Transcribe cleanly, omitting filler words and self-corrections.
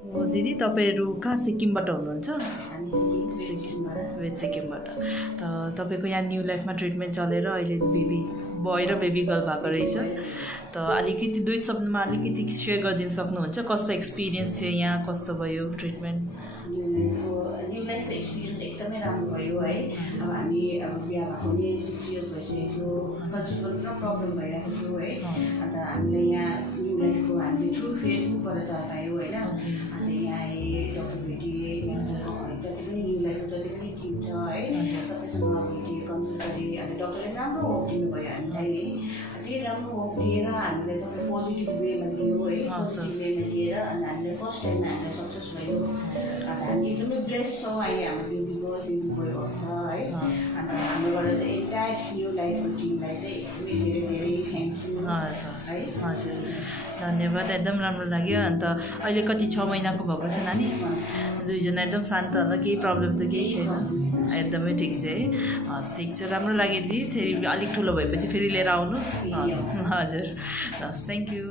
हो दिदी, तपाईँहरू कहाँ सिक्किमबाट हुनुहुन्छ? वेस्ट सिक्किमबाट। त तपाईँको यहाँ न्यू लाइफमा ट्रिटमेन्ट चलेर अहिले बेबी बोय र बेबी गर्ल भएको रहेछ। त अलिकति दुई शब्दमा अलिकति सेयर गरिदिनु सक्नुहुन्छ? कस्तो एक्सपिरियन्स थियो यहाँ, कस्तो भयो ट्रिटमेन्ट? न्यू लाइफको एक्सपिरियन्स एकदमै राम्रो भयो है। अब हामी बिहा भएको पनि 6 इयर्स भइसकेको थियो, कन्सिभ गर्नु पुरा प्रब्लम भइरहेको थियो है। अन्त हामीले यहाँ न्यू लाइफको हामीले थ्रु फेसबुकबाट चाह पायौँ होइन। अन्त यहाँ आएँ, डक्टर भेटेँ, यहाँ जति पनि न्यू लाइफको जति पनि टिम छ है, सबैसँग भेटेँ, कन्सल्ट गरेँ। अनि डक्टरले राम्रो होप दिनुभयो हामीलाई। त्यही राम्रो होप दिएर हामीलाई सबै पोजिटिभ वेमा दियो है, पोजिटिभ वेमा दिएर अनि हामीले फर्स्ट टाइममा हामीलाई सक्सेस भयो। अन्त हामी एकदमै ब्लेस छौँ। अहिले हाम्रो बेबी बोय भएको छ है। अन्त हाम्रोबाट चाहिँ एन्टायर न्यू लाइफको टिमलाई चाहिँ एकदमै धेरै धेरै थ्याङ्क यू है। हजुर, धन्यवाद, एकदम राम्रो लाग्यो। अन्त अहिले कति 6 महिनाको भएको छ नानी? दुईजना एकदम शान्त होला, केही प्रब्लम त केही छैन, एकदमै ठिक छ है। हस्, ठिक छ, राम्रो लाग्यो दिदी। फेरि अलिक ठुलो भएपछि फेरि लिएर आउनुहोस्। हजुर, हस्, थ्याङ्क यू।